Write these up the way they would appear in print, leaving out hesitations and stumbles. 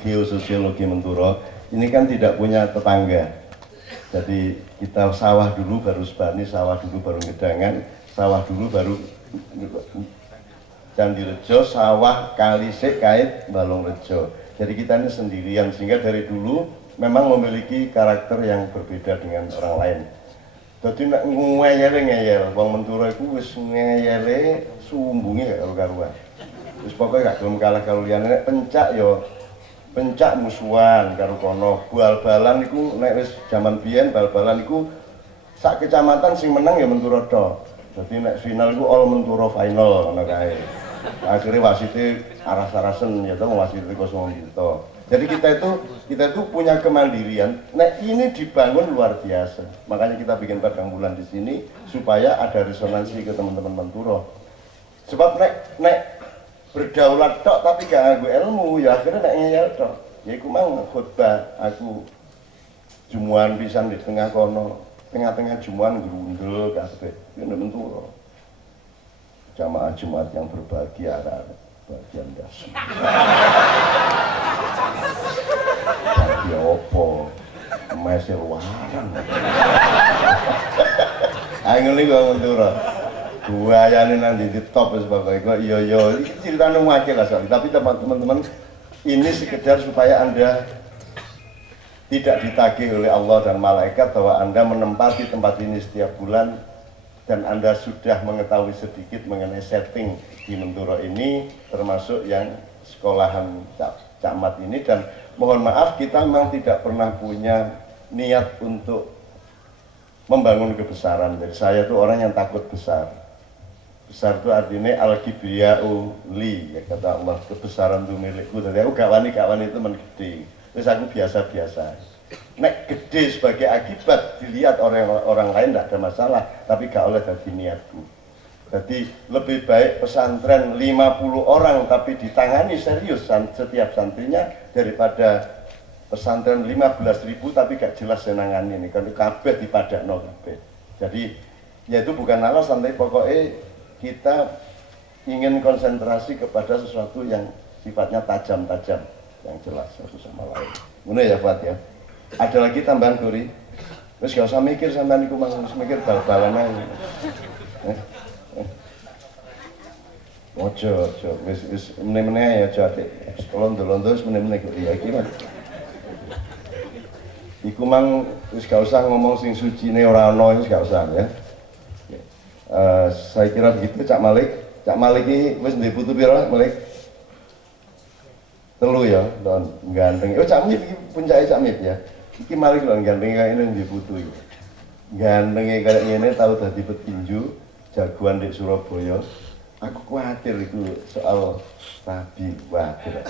geososiologi Menturo ini kan tidak punya tetangga. Jadi kita sawah dulu baru Sebani, sawah dulu baru Gedangan, sawah dulu baru Candirejo, sawah Kalisik, Kait, Balongrejo. Jadi kita ini sendirian, sehingga dari dulu memang memiliki karakter yang berbeda dengan orang lain. Jadi nak ngeyel, wong Menturo itu wis ngeyele sumbunge gak karu-karuan. Terus pokoknya gak gelem kalah karo liyane. Nek pencak yo pencak musuhan karo kono. Bal-balan iku nek wis jaman biyen bal-balan iku sak kecamatan sing menang ya Menturo tok. Jadi nek final iku all Menturo final ngono kae. Akhirnya wasitnya aras-arasen ya toh wasitnya kosong gitu. Jadi kita itu punya kemandirian. Nah ini dibangun luar biasa. Makanya kita bikin padang bulan di sini supaya ada resonansi ke teman-teman Menturo. Sebab nek berdaulat tok tapi gak nganggo ilmu ya akhirnya nek ngeyel tok. Ya iku mang khotbah aku jumuan pisan di tengah kono. Tengah-tengah jumuan grundel kabeh. Itu Menturo. Jamaah Jumat yang berbahagia bagian dasar. Bahagia opo? Mesir warang. Ayo nih gua Menturo. Buayane nanti di top sebagainya. Gua iya ini cerita nemu aja lah soalnya. Tapi teman-teman ini sekedar supaya Anda tidak ditagih oleh Allah dan malaikat bahwa Anda menempati tempat ini setiap bulan dan Anda sudah mengetahui sedikit mengenai setting di Menturo ini termasuk yang sekolahan camat ini. Dan mohon maaf kita memang tidak pernah punya niat untuk membangun kebesaran. Jadi saya itu orang yang takut besar. Besar itu artinya al-kibriya'u li, ya kata Allah, kebesaran itu milikku. Jadi aku gak wani teman gede. Terus aku biasa-biasa. Nek gede sebagai akibat dilihat orang lain tidak ada masalah, tapi gak oleh jadi niatku. Jadi lebih baik pesantren 50 orang tapi ditangani serius setiap santrinya daripada pesantren 15.000 tapi gak jelas senangan ini. Kalau kabeh dipadakno kabeh. Jadi ya itu bukan alasan, tapi pokoknya kita ingin konsentrasi kepada sesuatu yang sifatnya tajam-tajam, yang jelas satu sama lain. Benar ya Fat ya? Ada lagi tambahan Gori? Terus gak usah mikir sampean iku mang mikir bal-balan ae. Ojo, wis meneh-meneh ya aja atik. Londo-londo wis meneh-meneh Gori ya iki Mas. Iku mang wis gak usah ngomong sing sucine ora ana wis gak usah ya. Saya kira begitu Cak Malik. Cak Malik iki wis ndek putu pira Malik? Telu ya, don ganteng. Oh Cak Mip iki puncake Cak Mip ya. Iki Malik lho ganteng kayak ini ndek putu iki. Gantenge kayak ngene tau dadi petinju jagoan di Surabaya. Aku khawatir itu soal Nabi khawatir.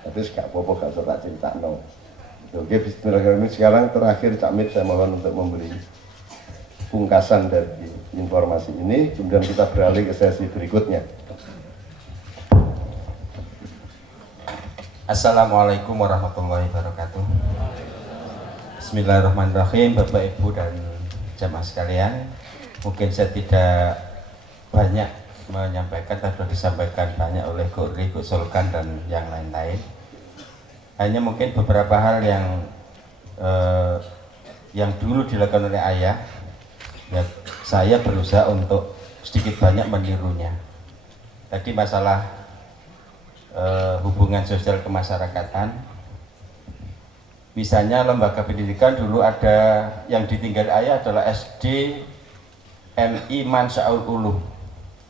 Tapi gak apa-apa gak usah tak critakno. Oke, bismillahirrahmanirrahim. Sekarang terakhir Cak Mip saya mohon untuk memberi pungkasan dari informasi ini, kemudian kita beralih ke sesi berikutnya. Assalamualaikum warahmatullahi wabarakatuh. Bismillahirrahmanirrahim. Bapak Ibu dan jamaah sekalian, mungkin saya tidak banyak menyampaikan, sudah disampaikan banyak oleh Gori, Gus Solkan dan yang lain-lain. Hanya mungkin beberapa hal yang dulu dilakukan oleh ayah, ya saya berusaha untuk sedikit banyak menirunya. Tadi masalah hubungan sosial kemasyarakatan, misalnya lembaga pendidikan dulu ada yang ditinggal ayah adalah SD MI Mansaul Ulu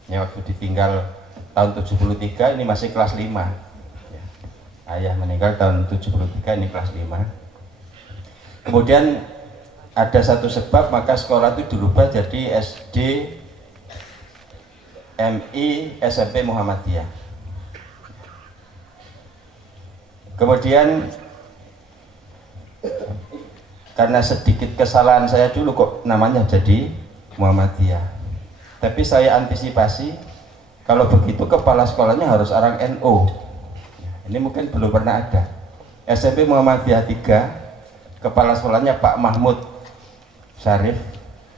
ya, waktu ditinggal tahun 73 ini masih kelas 5 ya. Ayah meninggal tahun 73 ini kelas 5. Kemudian ada satu sebab maka sekolah itu dirubah jadi SD MI SMP Muhammadiyah. Kemudian karena sedikit kesalahan saya dulu kok namanya jadi Muhammadiyah. Tapi saya antisipasi kalau begitu kepala sekolahnya harus orang NU. Ini mungkin belum pernah ada. SMP Muhammadiyah 3, kepala sekolahnya Pak Mahmud Syarif,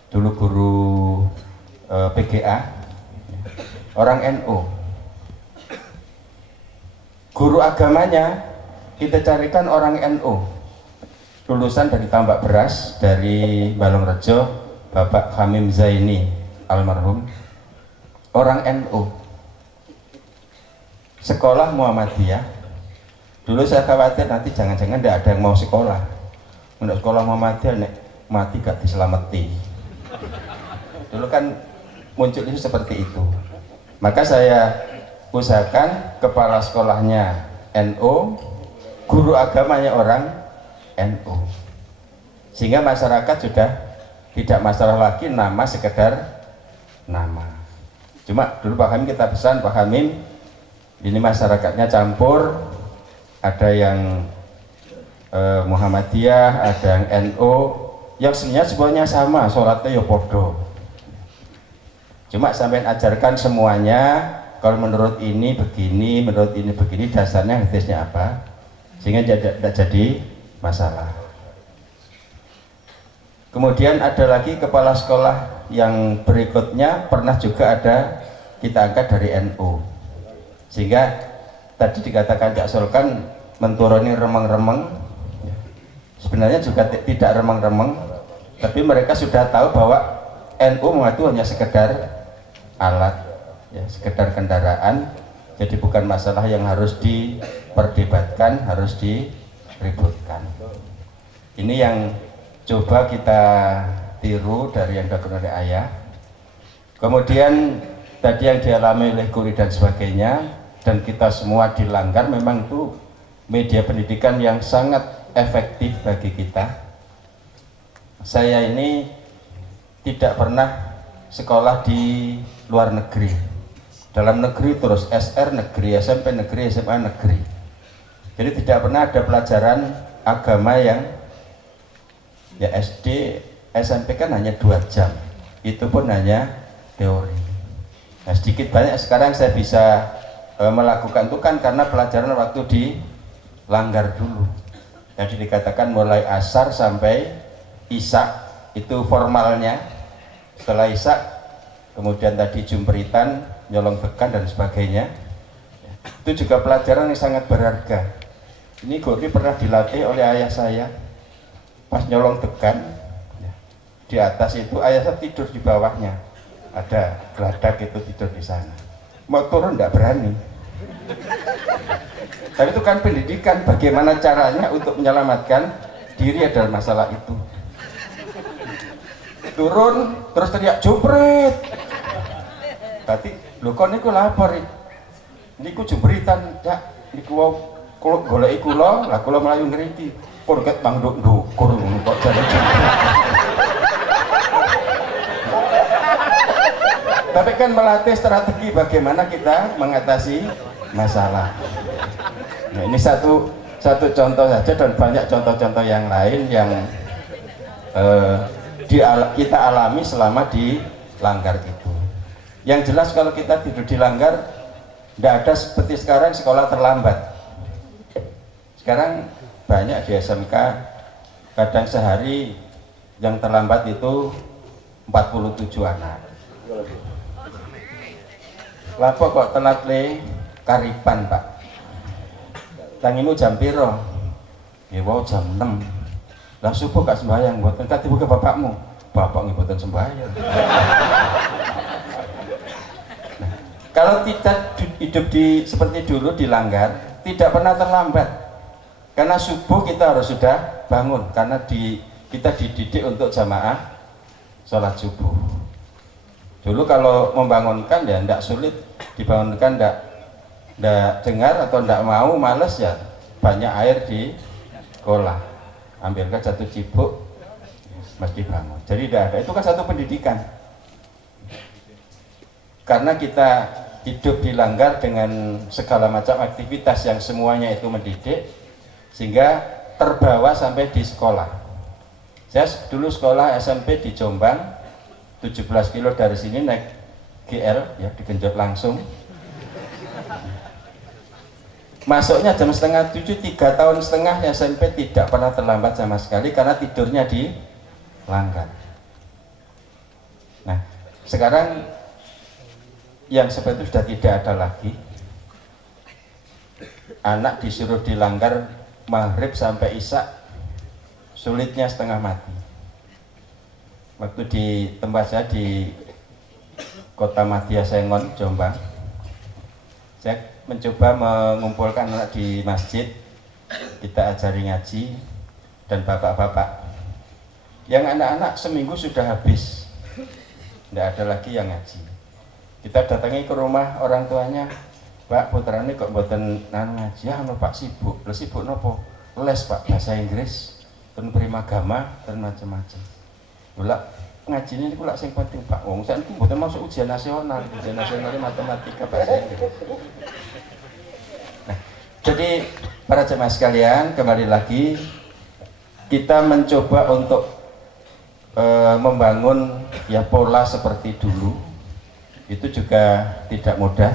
dulu guru PGA, orang NU. Guru agamanya kita carikan orang NU, lulusan dari Tambak Beras, dari Balongrejo, Bapak Hamim Zaini almarhum, orang NU, sekolah Muhammadiyah. Dulu saya khawatir nanti jangan-jangan tidak ada yang mau sekolah. Untuk sekolah Muhammadiyah nek mati gak diselamati. Dulu kan muncul itu seperti itu. Maka saya usahakan kepala sekolahnya NU, guru agamanya orang NU, sehingga masyarakat sudah tidak masalah lagi nama sekedar nama. Cuma dulu Pak Hamim kita pesan, Pak Hamim ini masyarakatnya campur, ada yang Muhammadiyah, ada yang NU, yang sebenarnya semuanya sama, sholatnya ya podo. Cuma sampai ajarkan semuanya, kalau menurut ini begini, menurut ini begini, dasarnya hadisnya apa, sehingga tidak jadi masalah. Kemudian ada lagi kepala sekolah yang berikutnya, pernah juga ada kita angkat dari NU, sehingga tadi dikatakan Cak Sulkan menturuni remeng-remeng, sebenarnya juga tidak remeng-remeng, tapi mereka sudah tahu bahwa NU itu hanya sekedar alat, ya, sekedar kendaraan, jadi bukan masalah yang harus diperdebatkan, harus diributkan. Ini yang coba kita tiru dari yang dilakukan oleh ayah. Kemudian tadi yang dialami oleh guru dan sebagainya, dan kita semua dilanggar, memang itu media pendidikan yang sangat efektif bagi kita. Saya ini tidak pernah sekolah di luar negeri, dalam negeri terus, SR negeri, SMP negeri, SMA negeri. Jadi tidak pernah ada pelajaran agama yang ya SD, SMP kan hanya 2 jam, itu pun hanya teori. Nah, sedikit banyak sekarang saya bisa melakukan itu kan karena pelajaran waktu di langgar dulu. Jadi dikatakan mulai asar sampai isya itu formalnya, setelah isya kemudian tadi jumpritan, nyolong tekan dan sebagainya. Itu juga pelajaran yang sangat berharga. Ini Gori pernah dilatih oleh ayah saya pas nyolong tekan, di atas itu ayah saya tidur di bawahnya, ada geladak itu tidur di sana, mau turun tidak berani. Tapi itu kan pendidikan, bagaimana caranya untuk menyelamatkan diri adalah masalah itu. Turun terus teriak jumprit, berarti lho kon niku lapor niku jumpritan ya, niku wau kula goleki kula, lah kula mlayu ngriki pun ket bang ndukur kok jane jumprit. Tapi kan melatih strategi bagaimana kita mengatasi masalah. Nah, ini satu contoh saja, dan banyak contoh-contoh yang lain yang kita alami selama di langgar itu. Yang jelas kalau kita tidur di langgar, tidak ada seperti sekarang sekolah terlambat. Sekarang banyak di SMK, kadang sehari yang terlambat itu 47 anak. Lapo kok telat le karipan Pak? Tangimu jam piro? Ya wow jam 6. Lah subuh gak sembahyang, mboten kate buka bapakmu. Bapak nggih mboten sembahyang. Nah, kalau kita hidup di seperti dulu di langgar, tidak pernah terlambat. Karena subuh kita harus sudah bangun, karena kita dididik untuk jamaah sholat subuh. Dulu kalau membangunkan ya tidak sulit, dibangunkan tidak dengar atau tidak mau, males ya, banyak air di sekolah, ambilkan 1 cibuk mesti bangun. Jadi tidak ada, itu kan satu pendidikan. Karena kita hidup di langgar dengan segala macam aktivitas yang semuanya itu mendidik, sehingga terbawa sampai di sekolah. Saya dulu sekolah SMP di Jombang, 17 kilo dari sini naik GL ya, digenjot langsung. Masuknya jam setengah 7, 3 tahun setengah SMP tidak pernah terlambat sama sekali karena tidurnya di langgar. Nah, sekarang yang seperti itu sudah tidak ada lagi. anak disuruh dilanggar maghrib sampai isya, sulitnya setengah mati. Waktu di tempat saya di Kota Madya Sengon, Jombang, saya mencoba mengumpulkan anak di masjid, kita ajari ngaji, dan bapak-bapak. Yang anak-anak seminggu sudah habis, tidak ada lagi yang ngaji. Kita datangi ke rumah orang tuanya, Pak, putrane kok mboten ngaji, anu Pak sibuk. Lha sibuk nopo? Les Pak, bahasa Inggris, ten primagama, ten macam-macam. Lha ngajine niku lak sing penting Pak. Wong saiki mboten masuk ujian nasional matematika bahasa Inggris. Nah, jadi para jemaah sekalian, kembali lagi kita mencoba untuk membangun ya pola seperti dulu. Itu juga tidak mudah.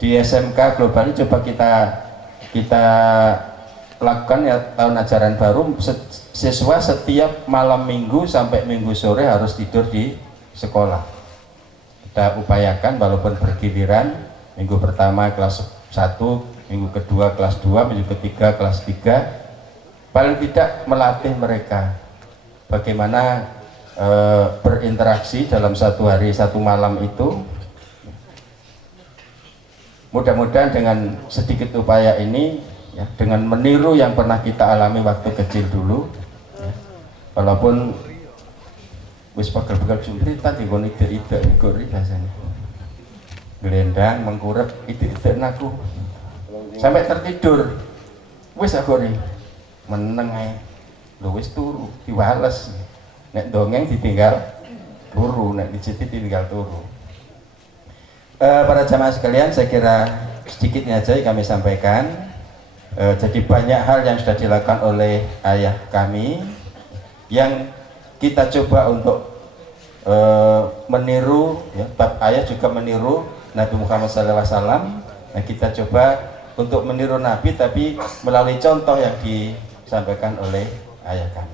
Di SMK Global ini coba kita lakukan ya tahun ajaran baru, siswa setiap malam minggu sampai minggu sore harus tidur di sekolah. Kita upayakan walaupun bergiliran, minggu pertama kelas 1, minggu kedua kelas 2, minggu ketiga kelas 3, paling tidak melatih mereka bagaimana berinteraksi dalam satu hari satu malam itu. Mudah-mudahan dengan sedikit upaya ini ya, dengan meniru yang pernah kita alami waktu kecil dulu ya, walaupun wis pegel-pegel jumritan di kono ide-ide gori rasanya gelendang mengkurep ide-ide aku sampai tertidur wis agori meneng ae lho wis turu diwales. Nek dongeng ditinggal turu, nek dijiti ditinggal turu. Para jamaah sekalian, saya kira sedikitnya aja yang kami sampaikan. Jadi banyak hal yang sudah dilakukan oleh ayah kami yang kita coba untuk meniru ya, ayah juga meniru Nabi Muhammad SAW. Nah, kita coba untuk meniru Nabi tapi melalui contoh yang disampaikan oleh ayah kami.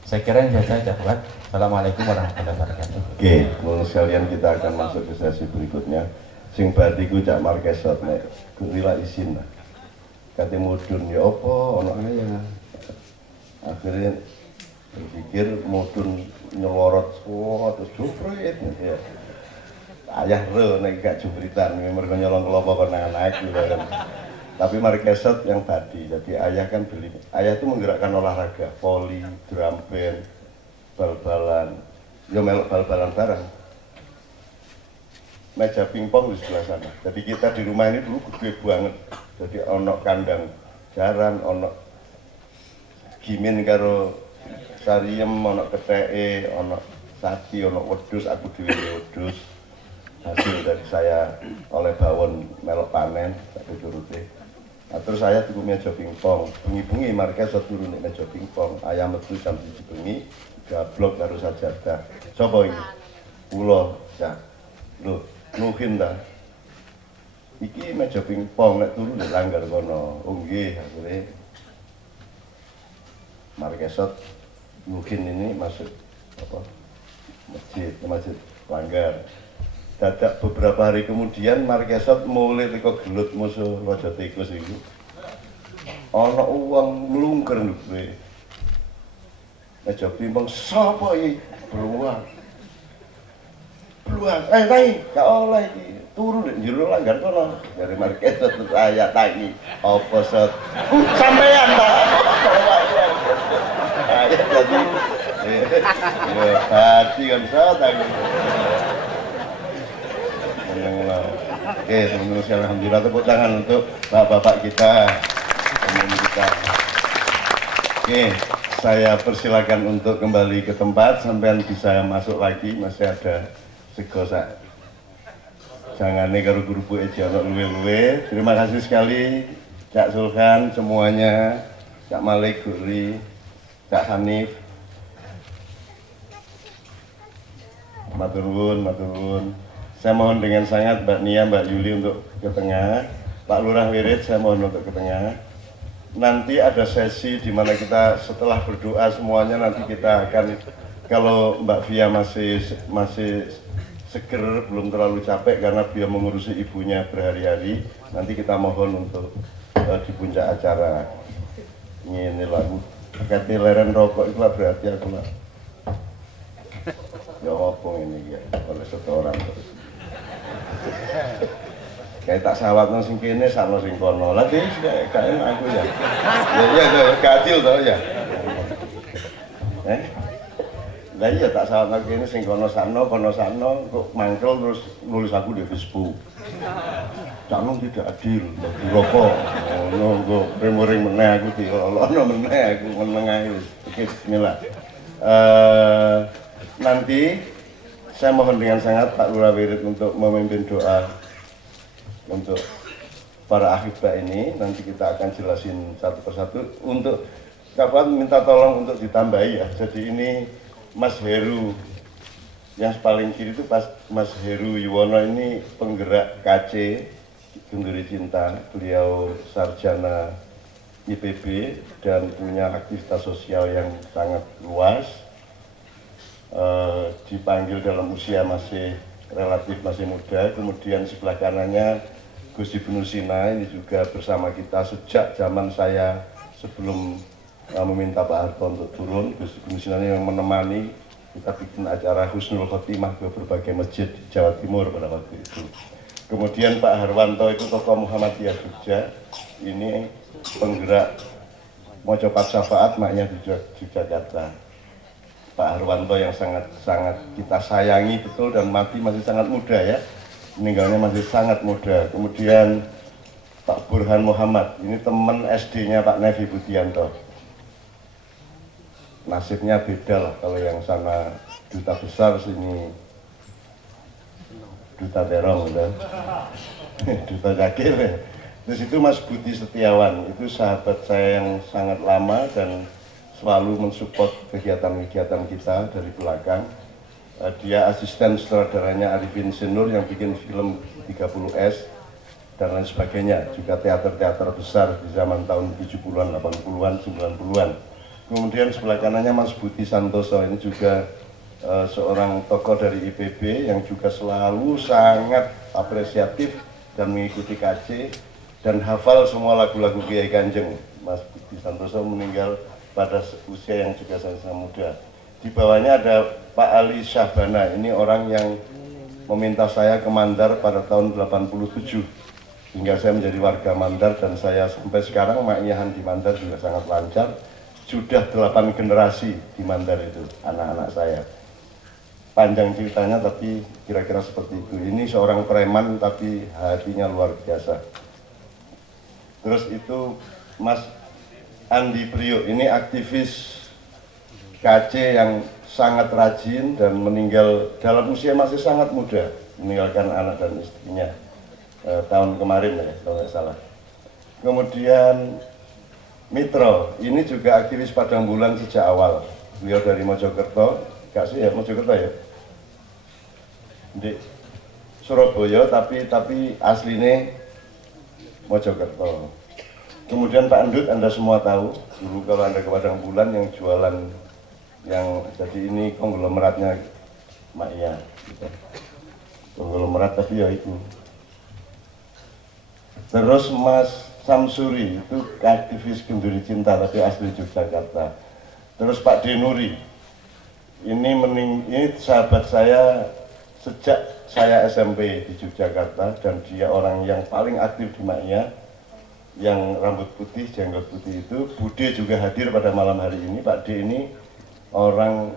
Saya kira ini saja. Assalamualaikum warahmatullahi wabarakatuh. Oke, teman sekalian, kita akan masuk ke sesi berikutnya. Sing badiku cak markesot nek gurila isin lah. Kate mudun ya apa ono ya. Akhirnya berpikir mudun nyelorot terus juprit ya. Ayah re nek gak jubritan mergo nyolong kelompok kon naik gitu kan. Tapi markesot yang tadi, jadi ayah kan beli, ayah itu menggerakkan olahraga, voli, drum band, bal-balan, yo melok bal-balan bareng. Meja pingpong di sebelah sana. Jadi kita di rumah ini dulu gede banget. Jadi ono kandang jaran, ono gimin karo sariem, ono keteke, ono sapi, ono wedhus, aku dhewe wedhus. Hasil dari saya oleh bawon melok panen, tak turute. Nah, terus saya tuku meja pingpong, bengi-bengi markes turu nek meja pingpong, ayam metu jam 7 bengi, gablok karo sajadah. Sopo iki? Kula, ya. Lho, nuhin ta. Iki meja pingpong nek turu nek langgar kono. Oh nggih, akhire markesot nuhin ini masuk apa? Masjid langgar. Dadak beberapa hari kemudian markesot mulai teko gelut musuh raja tikus itu. Ana uang mlungker ndukne. Meja pingpong sapa iki? Beruang. Tai, gak oleh iki. Turu nek njero langgar kono. Dari markesot saya tangi. Apa sot? Sampean ta. Ayo jadi. Ya, hati kan sot tangi. Oke, teman-teman sekalian, alhamdulillah, tepuk tangan untuk bapak-bapak kita, teman kita. Oke, saya persilakan untuk kembali ke tempat, sampean bisa masuk lagi, masih ada segosak. Jangan karo guru bu eja luwe-luwe. Terima kasih sekali, Cak Sulkan semuanya, Cak Malik, Guri, Cak Hanif. Matur nuwun. Saya mohon dengan sangat Mbak Nia, Mbak Yuli untuk ke tengah. Pak Lurah Wirid saya mohon untuk ke tengah. Nanti ada sesi di mana kita setelah berdoa semuanya nanti kita akan, kalau Mbak Via masih seger, belum terlalu capek karena beliau mengurusi ibunya berhari-hari. Nanti kita mohon untuk di puncak acara ini lagu kati leren rokok itu lah berarti aku lah ya ngopong ini ya oleh satu orang terus kayak tak sawat nang sing kene sama sing kono lah deh kayak aku ya gadil tau ya lah iya tak sawat nang kene sing kono sano kok mangkel terus nulis aku di Facebook Caknung tidak adil, rokok, nunggu remoring meneh aku diolokno meneh aku meneng ae. Oke, bismillah. Nanti saya mohon dengan sangat Pak Lurah Wirid untuk memimpin doa untuk para ahibah ini. Nanti kita akan jelasin satu persatu. Untuk kapan minta tolong untuk ditambahi ya. Jadi ini Mas Heru yang paling kiri itu Mas Heru Yuwono ini penggerak KC Genduri Cinta, beliau sarjana IPB dan punya aktivitas sosial yang sangat luas. Dipanggil dalam usia masih relatif masih muda. Kemudian sebelah kanannya Gus Ibnu Sina ini juga bersama kita sejak zaman saya sebelum meminta Pak Harto untuk turun. Gus Ibnu Sina ini yang menemani kita bikin acara Husnul Khotimah ke berbagai masjid di Jawa Timur pada waktu itu. Kemudian Pak Harwanto itu tokoh Muhammadiyah Jogja, ini penggerak Mojopat Syafaat maknya di Jakarta. Pak Harwanto yang sangat kita sayangi betul dan mati masih sangat muda ya, meninggalnya masih sangat muda. Kemudian Pak Burhan Muhammad, ini teman SD-nya Pak Nevi Budianto. Nasibnya beda lah, kalau yang sana duta besar, sini duta terong gitu. Duta Cakil ya. Terus itu Mas Budi Setiawan, itu sahabat saya yang sangat lama dan selalu mensupport kegiatan-kegiatan kita dari belakang. Dia asisten sutradaranya Arifin Sinur yang bikin film 30S dan lain sebagainya, juga teater-teater besar di zaman tahun 70-an, 80-an, 90-an. Kemudian sebelah kanannya Mas Budi Santoso, ini juga seorang tokoh dari IPB yang juga selalu sangat apresiatif dan mengikuti KC dan hafal semua lagu-lagu Kiai Kanjeng. Mas Budi Santoso meninggal pada usia yang juga sangat muda. Di bawahnya ada Pak Ali Syahbana, ini orang yang meminta saya ke Mandar pada tahun 87 hingga saya menjadi warga Mandar dan saya sampai sekarang maknyahan di Mandar juga sangat lancar. Sudah 8 generasi di Mandar itu anak-anak saya. Panjang ceritanya tapi kira-kira seperti itu. Ini seorang preman tapi hatinya luar biasa. Terus itu Mas Andi Priok, ini aktivis KC yang sangat rajin dan meninggal dalam usia masih sangat muda, meninggalkan anak dan istrinya tahun kemarin ya kalau nggak salah. Kemudian Mitro, ini juga aktivis Padang Bulan sejak awal. Beliau dari Mojokerto, gak sih ya Mojokerto ya? Di Surabaya tapi aslinya Mojokerto. Kemudian Pak Endut, Anda semua tahu, dulu kalau Anda ke Padang Bulan yang jualan, yang jadi ini konglomeratnya Mak Iya. Gitu. Konglomerat tapi ya itu. Terus Mas Samsuri, itu aktivis Genduri Cinta tapi asli Yogyakarta. Terus Pak Denuri, ini sahabat saya sejak saya SMP di Yogyakarta dan dia orang yang paling aktif di Maknya, yang rambut putih, jenggot putih itu. Bude juga hadir pada malam hari ini. Pak D ini orang,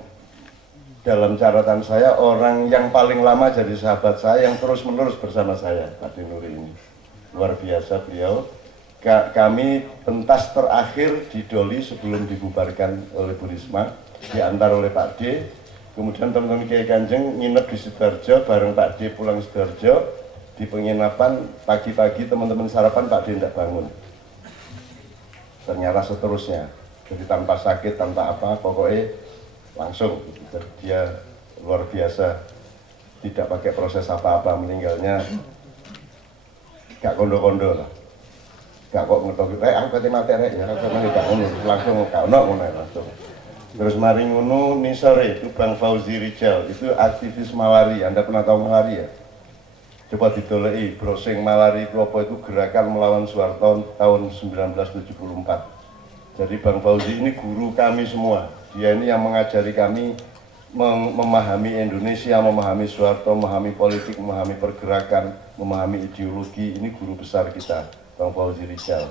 dalam catatan saya, orang yang paling lama jadi sahabat saya, yang terus menerus bersama saya, Pak Denuri ini. Luar biasa beliau. Kami pentas terakhir di Doli sebelum dibubarkan oleh Bu Risma, diantar oleh Pak D. Kemudian teman-teman Kiai Kanjeng nginep di Sidoarjo, bareng Pak D pulang Sidoarjo. Di penginapan pagi-pagi teman-teman sarapan, Pak D tidak bangun. Ternyata seterusnya, jadi tanpa sakit, tanpa apa, pokoknya langsung. Dia luar biasa, tidak pakai proses apa-apa, meninggalnya gak kondo-kondo lah. Gak kok ngetok, aku kate mati rek ya, langsung gak ngono, langsung gak ono ngono langsung. Terus mari ngono nih sore itu Bang Fauzi Rijal, itu aktivis malari. Anda pernah tahu malari ya? Coba ditolei browsing malari itu apa, itu gerakan melawan Soeharto tahun 1974. Jadi Bang Fauzi ini guru kami semua. Dia ini yang mengajari kami memahami Indonesia, memahami Soeharto, memahami politik, memahami pergerakan, memahami ideologi. Ini guru besar kita, Bang Fauzi Rijal.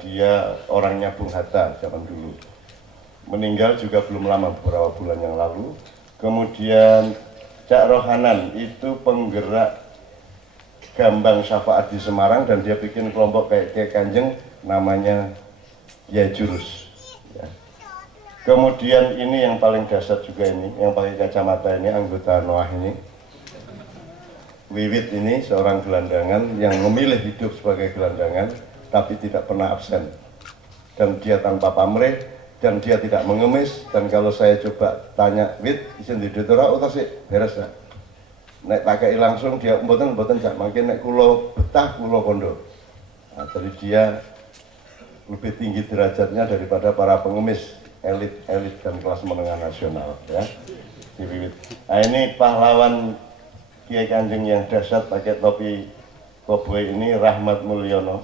Dia orangnya Bung Hatta zaman dulu. Meninggal juga belum lama, beberapa bulan yang lalu. Kemudian Cak Rohanan itu penggerak Gambang Syafaat di Semarang, dan dia bikin kelompok kayak Kanjeng namanya Ya Jurus ya. Kemudian ini yang paling dasar juga, ini yang pakai kacamata ini, anggota Noah ini, Wiwit ini seorang gelandangan yang memilih hidup sebagai gelandangan tapi tidak pernah absen, dan dia tanpa pamrih, dan dia tidak mengemis. Dan kalau saya coba tanya, Wit isin di Detora utas sih beres ya, nek pakai langsung dia mboten cak, makin nek kulo betah kulo kondo. Nah, jadi dia lebih tinggi derajatnya daripada para pengemis elit dan kelas menengah nasional ya. Nah, ini pahlawan Kiai Kanjeng yang dahsyat pakai topi koboi ini, Rahmat Mulyono.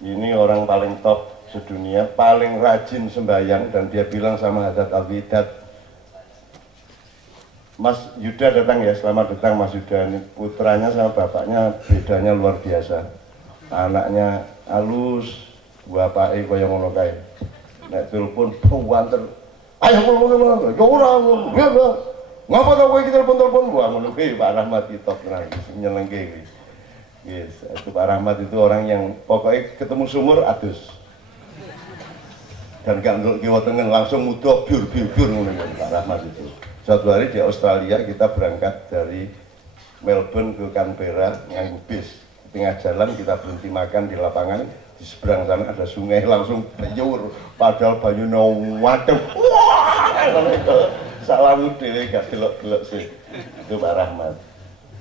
Ini orang paling top sedunia, paling rajin sembahyang, dan dia bilang sama Hadat Al-Widat, Mas Yuda datang ya, selamat datang Mas Yuda. Ini putranya sama bapaknya bedanya luar biasa. Anaknya halus, bapake kaya ngono kae. Nek telepon wanter, ayo ngono, yo ora ngono. Ngapa tau kowe iki telepon gua ngono kuwi Pak Rahmat itu tenan nyenengke iki. Yes, itu Pak Rahmat itu orang yang pokoknya ketemu sumur adus. Dan gak ndelok kiwa tengen langsung mudok biur ngono Pak Rahmat itu. Suatu hari di Australia kita berangkat dari Melbourne ke Canberra nganggo bis. Di tengah jalan kita berhenti makan di lapangan. Di seberang sana ada sungai, langsung bayur, padahal banyune wadem. Wah, salamu dhewe gak delok-delok sih. Itu Pak Rahmat.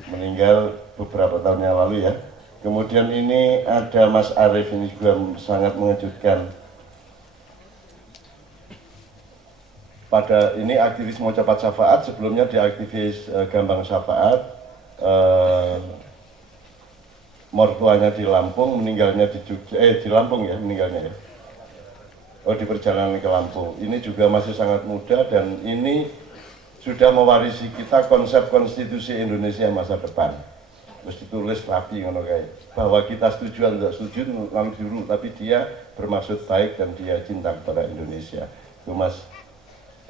Meninggal beberapa tahun yang lalu ya. Kemudian ini ada Mas Arief, ini juga sangat mengejutkan. Pada ini aktivis mau cepat syafaat, sebelumnya dia aktivis Gambang Syafaat. Mertuanya di Lampung, meninggalnya di Jogja, di Lampung ya meninggalnya ya. Oh, di perjalanan ke Lampung. Ini juga masih sangat muda, dan ini sudah mewarisi kita konsep konstitusi Indonesia masa depan. Terus ditulis rapi ngono kayak bahwa kita setuju atau tidak setuju lalu dulu, tapi dia bermaksud baik dan dia cinta kepada Indonesia. Itu Mas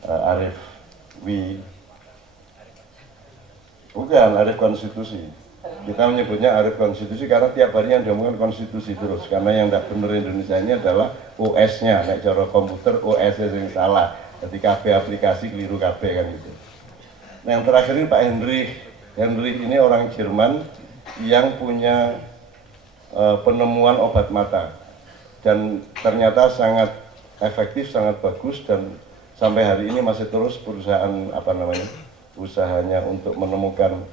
Arief bukan Arief Konstitusi. Kita menyebutnya Arief Konstitusi karena tiap hari yang diomongkan konstitusi terus, karena yang tidak benar Indonesia ini adalah OS-nya, nek cara komputer OS-nya yang salah, jadi KB aplikasi keliru KB kan gitu. Nah, yang terakhir ini Pak Henry ini orang Jerman yang punya penemuan obat mata, dan ternyata sangat efektif, sangat bagus, dan sampai hari ini masih terus perusahaan usahanya untuk menemukan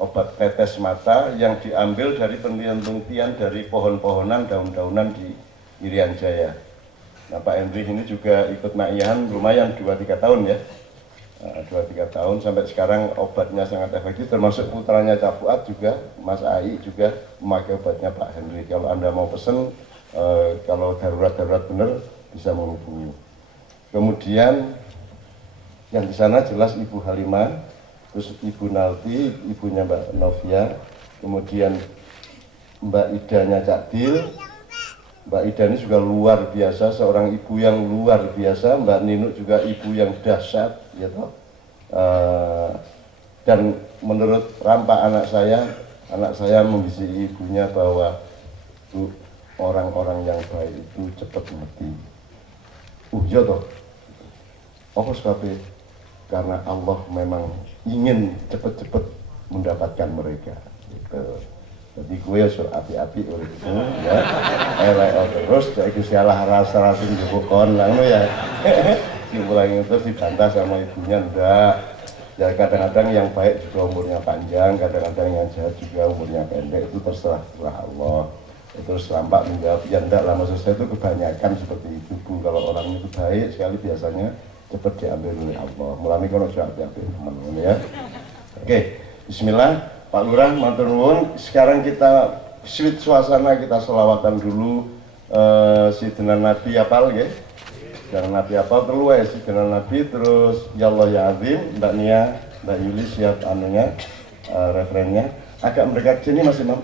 obat tetes mata yang diambil dari penelitian dari pohon-pohonan, daun-daunan di Irian Jaya. Nah, Pak Henry ini juga ikut Ma'iyahan lumayan 2-3 tahun ya. 2-3 tahun sampai sekarang obatnya sangat efektif, termasuk putranya Capuat juga, Mas Ai juga memakai obatnya Pak Henry. Kalau Anda mau pesen, kalau darurat benar bisa menghubungi. Kemudian yang di sana jelas Ibu Halimah, terus Ibu Nalti, ibunya Mbak Novia, kemudian Mbak Idanya Cak Dil. Mbak Ida ini juga luar biasa, seorang ibu yang luar biasa. Mbak Ninu juga ibu yang dahsyat, gitu. Dan menurut Rampa anak saya membisi ibunya bahwa orang-orang yang baik itu cepat mati. Iya toh. Apa sebabnya? Karena Allah memang ingin cepat-cepat mendapatkan mereka. Gitu. Jadi gue sur api-api oleh itu, ya. Terus jadi salah rasa jebukon lah, ya. Dimulai terus dibantah sama ibunya, enggak. Ya kadang-kadang yang baik juga umurnya panjang, kadang-kadang yang jahat juga umurnya pendek, itu terserah Allah. Terus tampak menjawab, ya enggak lah, maksud saya itu kebanyakan seperti itu Bu. Kalau orang itu baik sekali biasanya cepat diambil oleh Allah. Mulai kalau sudah diambil teman-teman ya. Oke, Bismillah. Pak Lurah, matur nuwun. Sekarang kita sweet suasana, kita selawatan dulu. Sidina Nabi apal ya. Sidina Nabi apal terus ya Sidina Nabi, terus Ya Allah Ya Azim. Mbak Nia, Mbak Yuli siap anunya, referennya. Agak mendekat sini Mas Imam.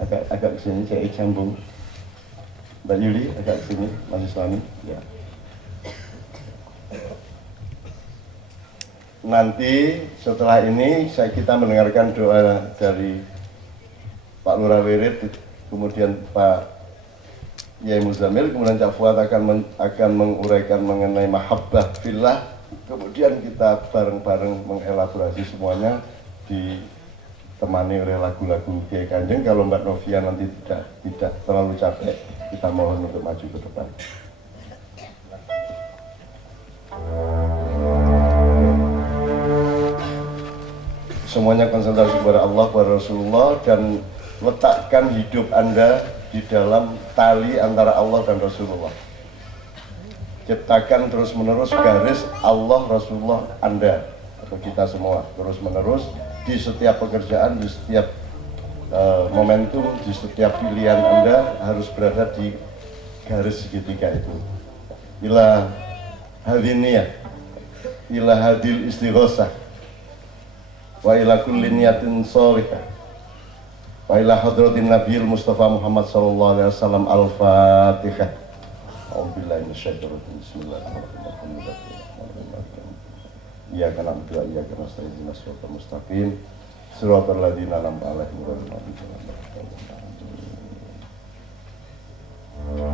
Agak kesini saya sambung. Mbak Yuli agak kesini, Mas Islami. Ya. Nanti setelah ini kita mendengarkan doa dari Pak Lurah Wirid, kemudian Pak Yai Muzamil, kemudian Cak Fuad akan menguraikan mengenai mahabbah fillah, kemudian kita bareng-bareng mengelaborasi semuanya ditemani oleh lagu-lagu Kiai Kanjeng. Kalau Mbak Novia nanti tidak terlalu capek, kita mohon untuk maju ke depan. Semuanya konsentrasi kepada Allah, kepada Rasulullah, dan letakkan hidup Anda di dalam tali antara Allah dan Rasulullah. Ciptakan terus-menerus garis Allah, Rasulullah Anda, atau kita semua, terus-menerus di setiap pekerjaan, di setiap momentum, di setiap pilihan Anda harus berada di garis segitiga itu. Ila hadiniyah, ila hadil istighosah, wa ila kulli niyatin sholihah, wa ila hadratin nabiyil Mustafa Muhammad sallallahu alaihi wasallam. Al-Fatihah. A'udzubillahi minasyaitonir rajim. Bismillahirrahmanirrahim. Iyyaka na'budu wa iyyaka nasta'in. Ihdinas siratal mustaqim. Shiratal ladzina an'amta 'alaihim ghairil maghdubi 'alaihim waladdallin.